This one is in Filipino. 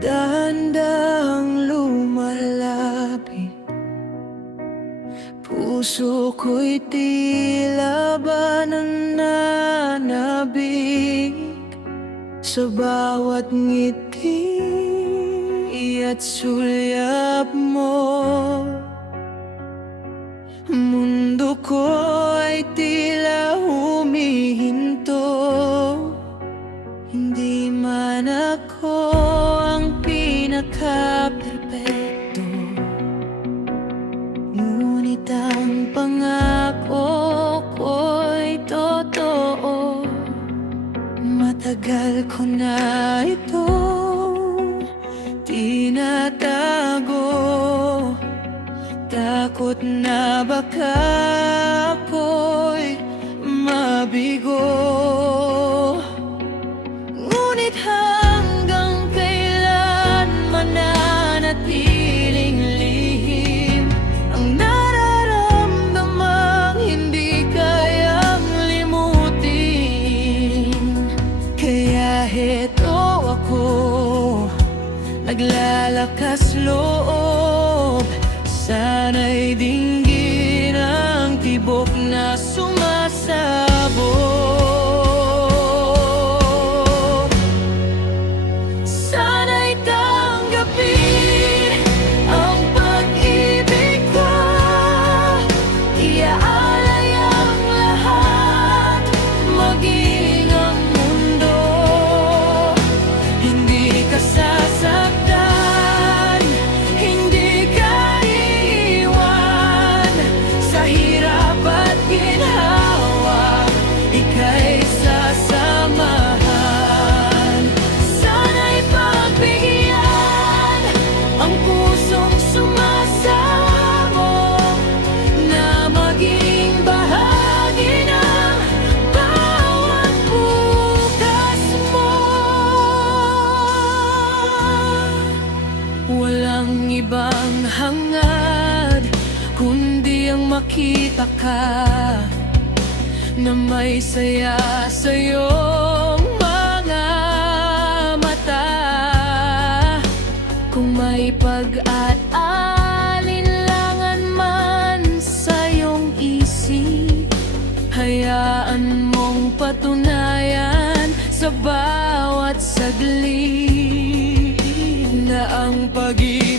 Dahan-dahang lumalapit, puso ko'y tila ba nananabik sa bawat ngiti at sulyap mo. Mundo ko ay tila humihinto, hindi man ako ang pinaka-perpekto, ngunit ang pangako ko'y totoo. Matagal ko na ito tinatago, takot na baka ako'y mabigo. Ngunit hanggang kailan mananatiling lihim ang nararamdamang hindi kayang limutin. Kaya heto ako, naglalakas loob, sana'y dinggin ang tibok na sumasabog. Sana'y tanggapin ang pag-ibig ko, iaalay ang lahat, maging ang mundo. Hindi ka sasaktan, hindi ka iiwan sa hirap at ginhawa, ika'y sasamahan. Sana'y pagbigyan ang pusong sumasabog na maging bahagi ng bawat bukas mo. Walang ibang hangad kundi ang makita ka na may saya sa iyong mga mata. Kung may pag at alinlangan man sa iyong isip, hayaan mong patunayan sa bawat saglit na ang pag-ibig